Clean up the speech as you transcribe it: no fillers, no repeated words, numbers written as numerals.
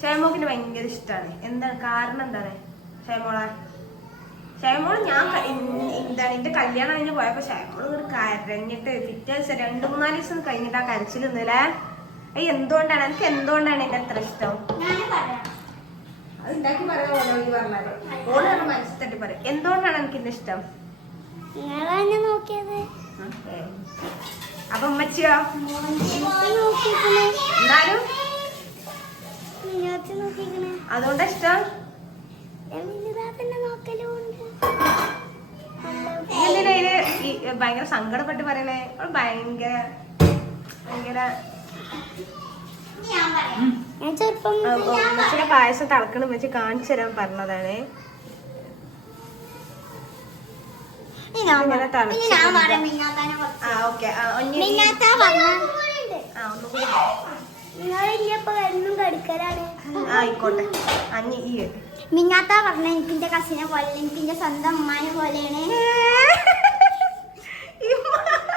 ഷൈമോക്കിന് ഭയങ്കര ഇഷ്ടമാണ്. എന്താണ് കാരണം? എന്താണ് ഷൈമോള് ഞാൻ എന്താണ് എന്റെ കല്യാണം കഴിഞ്ഞ് പോയപ്പോ ഷൈമോള് ഇങ്ങനെ കരഞ്ഞിട്ട് പിറ്റേ ദിവസം 2-3 ദിവസം കഴിഞ്ഞിട്ട് ആ കരച്ചിൽ നിന്നില്ലേ. എന്തുകൊണ്ടാണ് എനിക്ക് എന്തുകൊണ്ടാണ് എന്നെ അത്ര ഇഷ്ടം? അത് ഉണ്ടാക്കി പറയാൻ ഓളോട് പറഞ്ഞാല് ഓളാണ് മനസ്സിൽ തട്ടി പറയാം. എന്തുകൊണ്ടാണ് എനിക്ക് എന്നെ ഇഷ്ടം? അപ്പൊ ഉമ്മച്ചിയോ? എന്നാലും അതുകൊണ്ടാ ഇഷ്ടം. എന്തിനാ ഭയങ്കര സങ്കടപ്പെട്ട് പറയണേ? ഭയങ്കര ഭയങ്കര ഉമ്മച്ചിയുടെ പായസം തിളക്കണം ഉമ്മച്ചി കാണിച്ചു തരാൻ പറഞ്ഞതാണ്. ആയിക്കോട്ടെ. മിന്നാത്ത പറഞ്ഞ എനിക്ക് എന്റെ കസിനെ പോലെ എനിക്ക് എന്റെ സ്വന്തം ഉമ്മാനെ പോലെയാണ്.